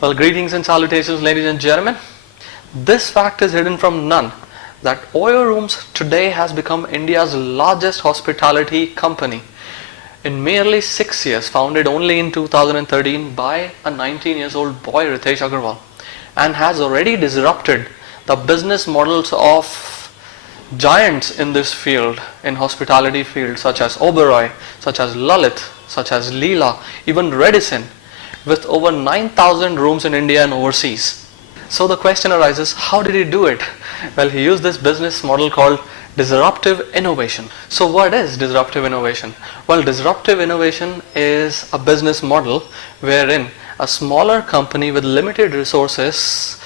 Well, greetings and salutations, ladies and gentlemen. This fact is hidden from none that OYO Rooms today has become India's largest hospitality company. In merely 6 years, founded only in 2013 by a 19 years old boy, Ritesh Agarwal, and has already disrupted the business models of giants in this field, in hospitality field, such as Oberoi, such as Lalit, such as Leela, even Redison, with over 9,000 rooms in India and overseas. So the question arises, how did he do it? Well, he used this business model called disruptive innovation. So what is disruptive innovation? Well, disruptive innovation is a business model wherein a smaller company with limited resources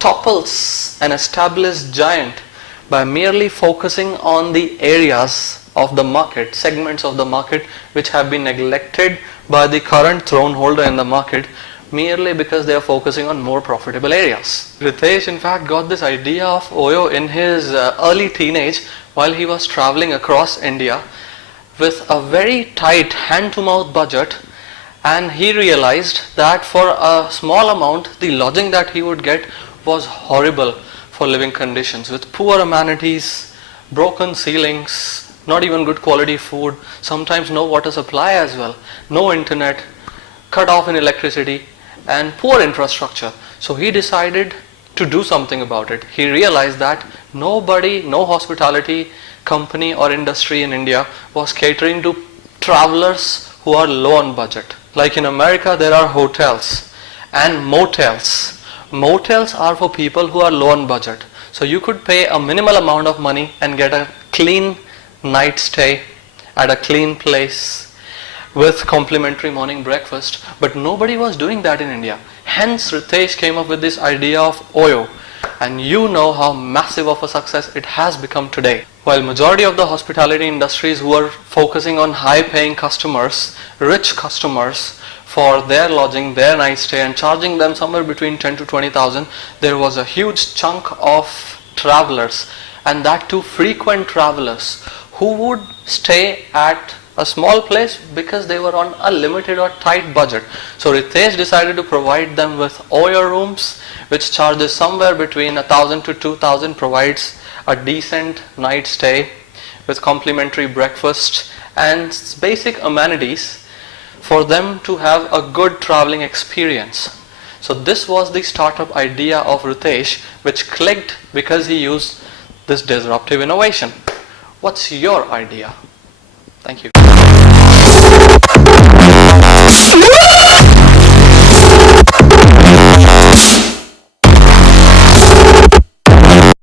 topples an established giant by merely focusing on the areas of the market, segments of the market which have been neglected by the current throne holder in the market, merely because they are focusing on more profitable areas. Ritesh in fact got this idea of OYO in his early teenage while he was traveling across India with a very tight hand-to-mouth budget, and he realized that for a small amount the lodging that he would get was horrible for living conditions, with poor amenities, broken ceilings, not even good quality food, sometimes no water supply as well, no internet, cut off in electricity, and poor infrastructure. So he decided to do something about it. He realized that no hospitality company or industry in India was catering to travelers who are low on budget. Like in America, there are hotels and motels. Motels are for people who are low on budget. So you could pay a minimal amount of money and get a clean night stay at a clean place with complimentary morning breakfast, but nobody was doing that in India. Hence Ritesh came up with this idea of OYO, and you know how massive of a success it has become today. While majority of the hospitality industries who are focusing on high paying customers, rich customers for their lodging, their night stay, and charging them somewhere between 10 to 20,000, there was a huge chunk of travelers, and that too frequent travelers, who would stay at a small place because they were on a limited or tight budget. So Ritesh decided to provide them with OYO rooms, which charges somewhere between 1,000 to 2,000, provides a decent night stay with complimentary breakfast and basic amenities for them to have a good traveling experience. So this was the startup idea of Ritesh, which clicked because he used this disruptive innovation. What's your idea? Thank you.